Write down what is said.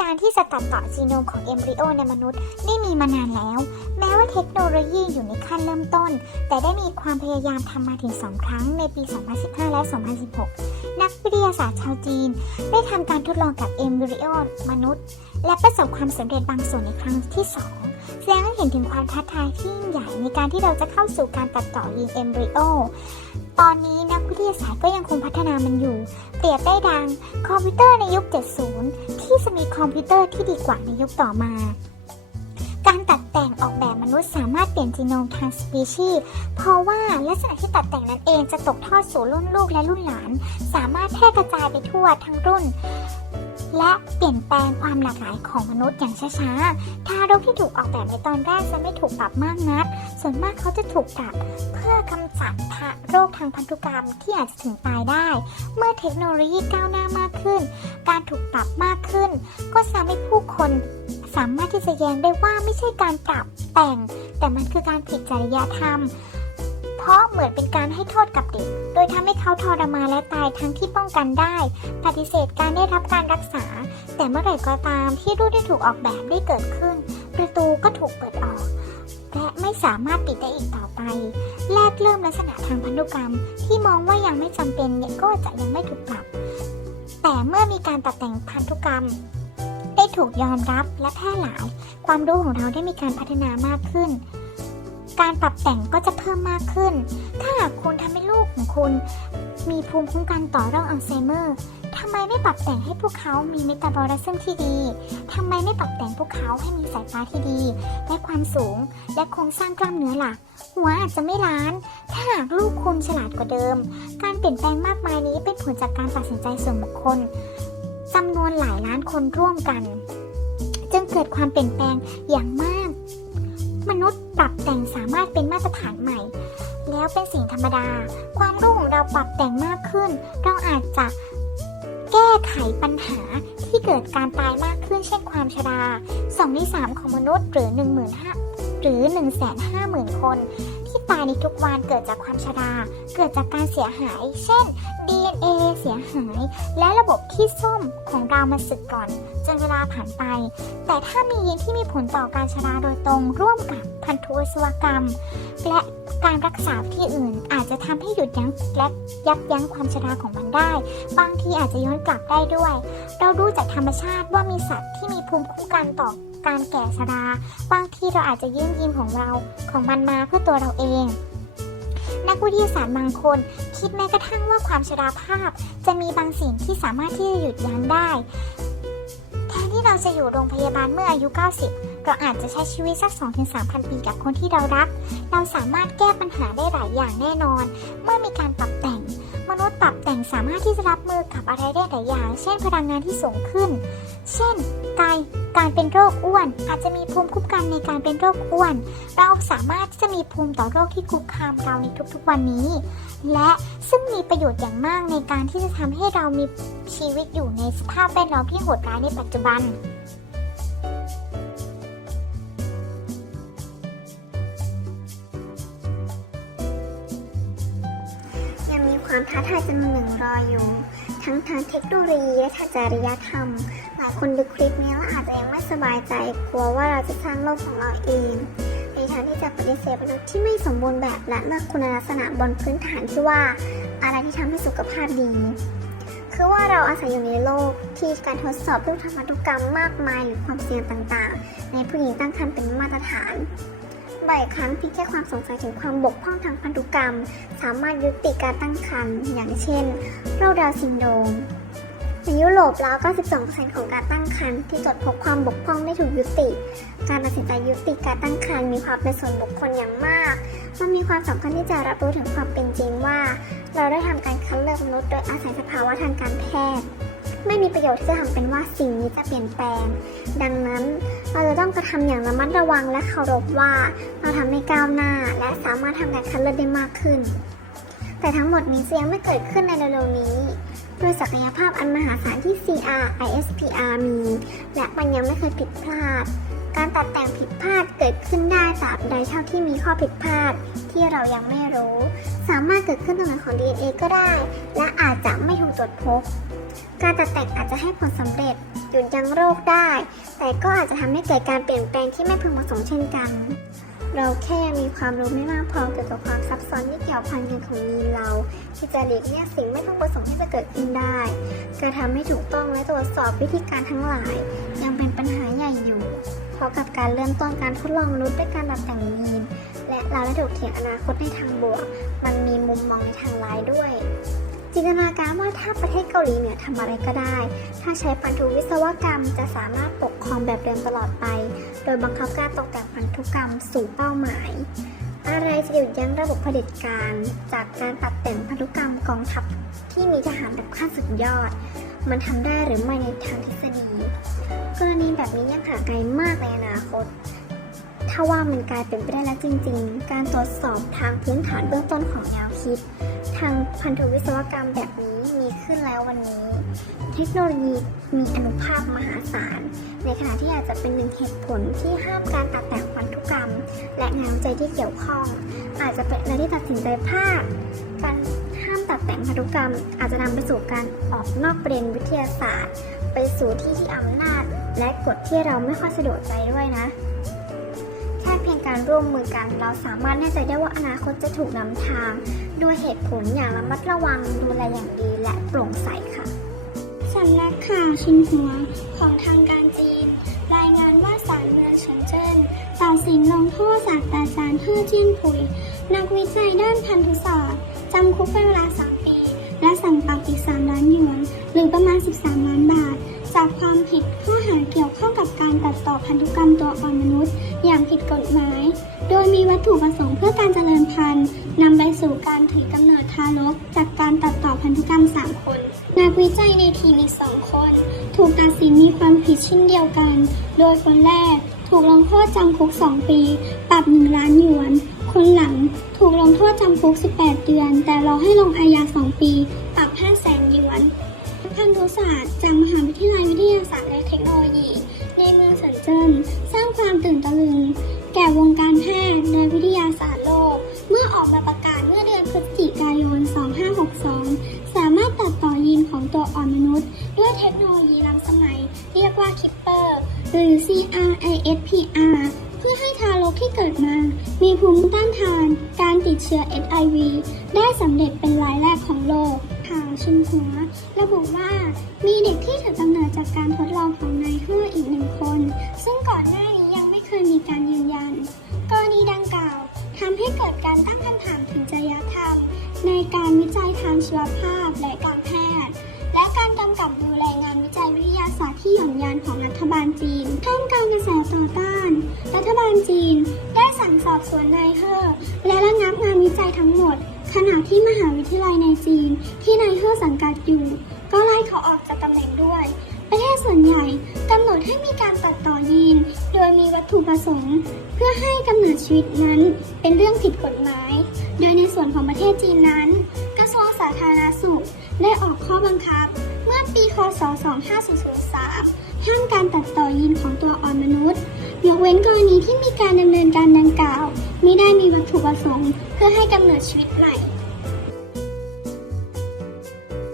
การที่จะตัดต่อจีโนมของเอมบริโอในมนุษย์ได้มีมานานแล้ว แม้ว่าเทคโนโลยีอยู่ในขั้นเริ่มต้น แต่ได้มีความพยายามทำมาถึง 2 ครั้งในปี 2015 และ 2016 นักวิทยาศาสตร์ชาวจีน ได้ทำการทดลองกับเอมบริโอมนุษย์ และประสบความสำเร็จบางส่วนในครั้งที่ 2แสดงให้เห็นถึงความท้าทายที่ยิ่งใหญ่ในการที่เราจะเข้าสู่การตัดต่อยีนเอมบริโอ ตอนนี้นัก วิทยาศาสตร์ก็ยังคงพัฒนามันอยู่ เปรียบได้ดังคอมพิวเตอร์ในยุค 70 ที่จะมีคอมพิวเตอร์ที่ดีกว่าในยุคต่อมา การตัดแต่งออกแบบมนุษย์สามารถเปลี่ยนจีโนมทางสปีชีส์เพราะว่าลักษณะที่ตัดแต่งนั้นเองจะตกทอดสู่รุ่นลูกและรุ่นหลาน สามารถแพร่กระจายไปทั่วทั้งรุ่นและเปลี่ยนแปลงความหลากหลายของมนุษย์อย่างช้าๆ ทารกที่ถูกออกแบบในตอนแรกจะไม่ถูกปรับมากนัก ส่วนมากเขาจะถูกปรับเพื่อกำจัดโรคทางพันธุกรรมที่อาจจะถึงตายได้ เมื่อเทคโนโลยีก้าวหน้ามากขึ้น การถูกปรับมากขึ้น ก็ทำให้ผู้คนสามารถที่จะแย้งได้ว่าไม่ใช่การปรับแต่ง แต่มันคือการผิดจริยธรรม เพราะเหมือนเป็นการให้โทษกับเด็ก โดยทำให้เขาทรมานและตายทั้งที่ป้องกันได้ ปฏิเสธการได้รับการรักษา แต่เมื่อไหร่ก็ตามที่รูปที่ถูกออกแบบได้เกิดขึ้น ประตูก็ถูกเปิดออก และไม่สามารถปิดได้อีกต่อไป แรกเริ่มลักษณะทางพันธุกรรม ที่มองว่ายังไม่จำเป็นก็จะยังไม่ถูกปรับ แต่เมื่อมีการตัดแต่งพันธุกรรม ได้ถูกยอมรับและแพร่หลาย ความรู้ของเราได้มีการพัฒนามากขึ้น การปรับแต่งก็จะเพิ่มมากขึ้น ถ้าหากคุณทำให้ลูกของคุณ มีภูมิคุ้มกันต่อโรคอัลไซเมอร์ ทำไมไม่ปรับแต่งให้พวกเขามีเมตาบอลิซึมที่ดี ทำไมไม่ปรับแต่งพวกเขาให้มีสายตาที่ดี และความสูง และโครงสร้างกล้ามเนื้อล่ะหัวอาจจะไม่ล้าน ถ้าหากลูกคุณฉลาดกว่าเดิม การเปลี่ยนแปลงมากมายนี้เป็นผลจากการตัดสินใจส่วนบุคคลจำนวนหลายล้านคนร่วมกัน จึงเกิดความเปลี่ยนแปลงอย่างมาก มนุษย์ปรับแต่งสามารถเป็นมาตรฐานใหม่ แล้วเป็นสิ่งธรรมดา ความรู้ของเราปรับแต่งมากขึ้น เราอาจจะ แก้ไขปัญหาที่เกิดการตายมากขึ้นเช่นความชรา2ใน3ของมนุษย์หรือ 1 5 0 0 0หรือ 150,000 คน ที่ตายในทุกวันเกิดจากความชรา เกิดจากการเสียหาย เช่น DNA เสียหาย และระบบที่ส้มของเรามันสึกก่อน จนเวลาผ่านไป แต่ถ้ามียีนที่มีผลต่อการชราโดยตรงร่วมกับพันธุวิศวกรรม และการรักษาที่อื่นอาจจะทำให้หยุดยั้งและยับยั้งความชราของมันได้ บางทีอาจจะย้อนกลับได้ด้วย เรารู้จากธรรมชาติว่ามีสัตว์ที่มีภูมิคุ้มกันต่อ การแก่ชราบางทีเราอาจจะยืมยีนของเราของมันมาเพื่อตัวเราเอง นักวิทยาศาสตร์บางคน คิดแม้กระทั่งว่าความชราภาพ จะมีบางสิ่งที่สามารถที่จะหยุดยั้งได้ แทนที่เราจะอยู่โรงพยาบาลเมื่ออายุ 90 เราอาจจะใช้ชีวิตสัก 2-3,000 ปีกับคนที่เรารัก เราสามารถแก้ปัญหาได้หลายอย่างแน่นอน เมื่อมีการปรับแต่ง มนุษย์ปรับแต่งสามารถที่จะรับ มือกับอะไรได้หลายอย่าง เช่นพลังงานที่สูงขึ้น เช่นการการเป็นโรคอ้วน อาจจะมีภูมิคุ้มกันในการเป็นโรคอ้วน เราสามารถที่จะมีภูมิต่อโรคที่คุกคามเราในทุกๆวันนี้ และซึ่งมีประโยชน์อย่างมากในการที่จะทำให้เรามีชีวิตอยู่ในสภาพแวดล้อมที่โหดร้ายในปัจจุบัน ท้าทายจำนวนหนึ่งรออยู่ ทั้งทางเทคโนโลยีและทางจริยธรรม หลายคนดูคลิปนี้แล้วอาจจะยังไม่สบายใจกลัวว่าเราจะสร้างโลกของเราเองในทางที่จะปฏิเสธมนุษย์ที่ไม่สมบูรณ์แบบและเลือกคุณลักษณะบนพื้นฐานที่ว่าอะไรที่ทำให้สุขภาพดี คือว่าเราอาศัยอยู่ในโลกที่การทดสอบเรื่องทางพันธุกรรมมากมายหรือความเสี่ยงต่างๆ ในผู้หญิงตั้งครรภ์เป็นมาตรฐาน บ่อยครั้งเพียงแค่ความสงสัยถึงความบกพร่องทางพันธุกรรม สามารถยุติการตั้งครรภ์อย่างเช่นโรคดาวซินโดรมในยุโรปแล้ว92%ของการตั้งครรภ์ที่ตรวจพบความบกพร่องได้ถูกยุติ การตัดสินใจยุติการตั้งครรภ์มีความเป็นส่วนบุคคลอย่างมาก มันมีความสำคัญที่จะรับรู้ถึงความเป็นจริงว่า เราได้ทำการคัดเลือกมนุษย์โดยอาศัยสภาวะทางการแพทย์ ไม่มีประโยชน์ที่จะทำเป็นว่าสิ่งนี้จะเปลี่ยนแปลง ดังนั้นเราจะต้องกระทำอย่างระมัดระวังและเคารพว่าเราทำให้ก้าวหน้า และสามารถทำการคัดเลือกได้มากขึ้น แต่ทั้งหมดนี้จะยังไม่เกิดขึ้นในเร็วๆนี้ด้วยศักยภาพอันมหาศาลที่ CR ISPR มี และมันยังไม่เคยผิดพลาด การตัดแต่งผิดพลาดเกิดขึ้นได้ตราบใดเท่าที่มีข้อผิดพลาด ที่เรายังไม่รู้ สามารถเกิดขึ้นตรงไหนของ DNA ก็ได้ และอาจจะไม่ถูกตรวจพบ การตัดแต่งอาจจะให้ผลสำเร็จหยุดยั้งโรคได้ แต่ก็อาจจะทำให้เกิดการเปลี่ยนแปลงที่ไม่พึงประสงค์เช่นกัน เราแค่มีความรู้ไม่มากพอเกี่ยวกับความซับซ้อนที่เกี่ยวพันกันของยีนเรา ที่จะหลีกเลี่ยงสิ่งไม่พึงประสงค์ที่จะเกิดขึ้นได้ การทำให้ถูกต้องและตรวจสอบวิธีการทั้งหลาย ยังเป็นปัญหาใหญ่อยู่เพราะกับการเริ่มต้นการทดลองมนุษย์ด้วยการตัดแต่งยีนและเราได้ถกเถียงอนาคตในทางบวก มันมีมุมมองในทางร้ายด้วย จินตนาการว่าถ้าประเทศเกาหลีเหนือทำอะไรก็ได้ ถ้าใช้พันธุวิศวกรรมจะสามารถปกครองแบบเดิมตลอดไป โดยบังคับการตกแต่งพันธุกรรมสู่เป้าหมาย อะไรจะหยุดยั้งระบบเผด็จการ จากการตัดแต่งพันธุกรรมกองทัพที่มีทหารแบบขั้นสุดยอด มันทำได้หรือไม่ในทางทฤษฎี กรณีแบบนี้ยังห่างไกลมากในอนาคตถ้าว่ามันกลายเป็นไปได้แล้วจริง ๆ การตรวจสอบทางพื้นฐานเบื้องต้นของแนวคิด ทางพันธุวิศวกรรมแบบนี้มีขึ้นแล้ววันนี้ เทคโนโลยีมีอนุภาพมหาศาล ในขณะที่อาจจะเป็นหนึ่งเหตุผลที่ห้ามการตัดแต่งพันธุกรรม และงานวิจัยที่เกี่ยวข้อง อาจจะเป็นอะไรที่ตัดสินใจพลาดการห้ามตัดแต่งพันธุกรรม อาจจะนำไปสู่การออกนอกประเด็นวิทยาศาสตร์ ไปสู่ที่ที่อำนาจ และกฎที่เราไม่ค่อยสะดวกใจด้วยนะ แค่เพียงการร่วมมือกัน เราสามารถแน่ใจได้ว่าอนาคตจะถูกนำทาง ด้วยเหตุผลอย่างระมัดระวังดูแลอย่างดีและโปร่งใสค่ะสำนักข่าวชินหัวของทางการจีน รายงานว่าศาลเมืองเฉินเจิ้นตัดสินลงโทษศาสตราจารย์เฮ่อจี้นผุย นักวิจัยด้านพันธุศาสตร์จำคุกเป็นเวลา 3 ปี และสั่งปรับอีก 3 ล้านหยวน หรือประมาณ 13 ล้านบาท จากความผิดข้อหาเกี่ยวข้องกับก ต่อพันธุกรรมตัวอ่อนมนุษย์ อย่างผิดกฎหมาย โดยมีวัตถุประสงค์เพื่อการเจริญพันธุ์นำไปสู่การถือกำเนิดทารก จากการตัดต่อพันธุกรรม 3 คน นักวิจัยในทีมอีก 2 คน ถูกตัดสินมีความผิดเช่นเดียวกัน โดยคนแรกถูกลงโทษจำคุก 2 ปี ปรับ 1 ล้านหยวน คนหลังถูกลงโทษจำคุก 18 เดือน แต่รอให้ลงอาญา 2 ปี พันธุศาสตร์จากมหาวิทยาลัยวิทยาศาสตร์และเทคโนโลยี ในเมืองเซินเจิ้นสร้างความตื่นตะลึง แก่วงการแพทย์และวิทยาศาสตร์โลก เมื่อออกมาประกาศเมื่อเดือนพฤศจิกายน 2562 สามารถตัดต่อยีนของตัวอ่อนมนุษย์ ด้วยเทคโนโลยีล้ำสมัย เรียกว่าคิปเปอร์หรือ CRISPR เพื่อให้ทารกที่เกิดมา มีภูมิต้านทาน การติดเชื้อ HIV ได้สำเร็จเป็นรายแรกของโลก ชินหัว ระบุว่ามีเด็กที่ถือกำเนิดจากการทดลองของนายเฮออีกหนึ่งคน ซึ่งก่อนหน้านี้ยังไม่เคยมีการยืนยัน กรณีดังกล่าวทำให้เกิดการตั้งคำถามถึงจริยธรรม ในการวิจัยทางชีวภาพและการแพทย์ และการกำกับดูแลงานวิจัยวิทยาศาสตร์ที่หย่อนยานของรัฐบาลจีนท่ามกลางกระแสต่อต้าน รัฐบาลจีน ได้สั่งสอบสวนนายเฮอและระงับงานวิจัยทั้งหมด ขณะที่มหาวิทยาลัยในจีนที่นายเฮอสังกัดอยู่ ก็ไล่เขาออกจากตำแหน่งด้วย ประเทศส่วนใหญ่กำหนดให้มีการตัดต่อยีน โดยมีวัตถุประสงค์ เพื่อให้กำเนิดชีวิตนั้นเป็นเรื่องผิดกฎหมาย โดยในส่วนของประเทศจีนนั้น กระทรวงสาธารณสุขได้ออกข้อบังคับ เมื่อปี คศ 2503 ห้ามการตัดต่อยีนของตัวอ่อนมนุษย์ ยกเว้นกรณีที่มีการดำเนินการดังกล่าว ไม่ได้มีวัตถุประสงค์ เพื่อให้กำเนิดชีวิตใหม่